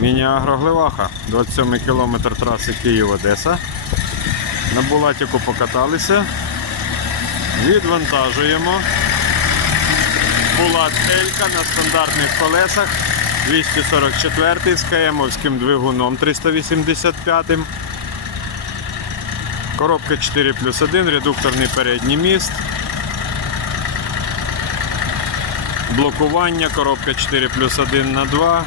Міні-агроглеваха, 27 кілометр траси Київ-Одеса. На Булатіку покаталися. Відвантажуємо. Булат Елька на стандартних колесах 244 з КМовським двигуном 385. Коробка 4 плюс 1, редукторний передній міст. Блокування, коробка 4 плюс 1 на 2.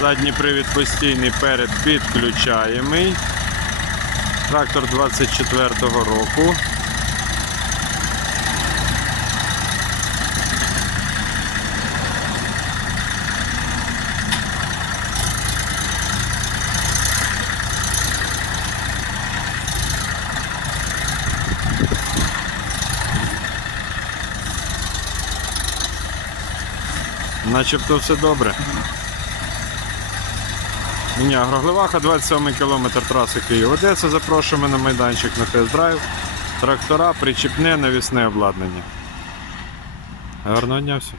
Задній привід постійний перед підключаємий. Трактор 24-го року. Начебто все добре. Мені Агроглеваха, 27 кілометр траси Київ-Одеса. Запрошуємо на майданчик на тест-драйв. Трактора, причіпне, навісне обладнання. Гарного дня всім.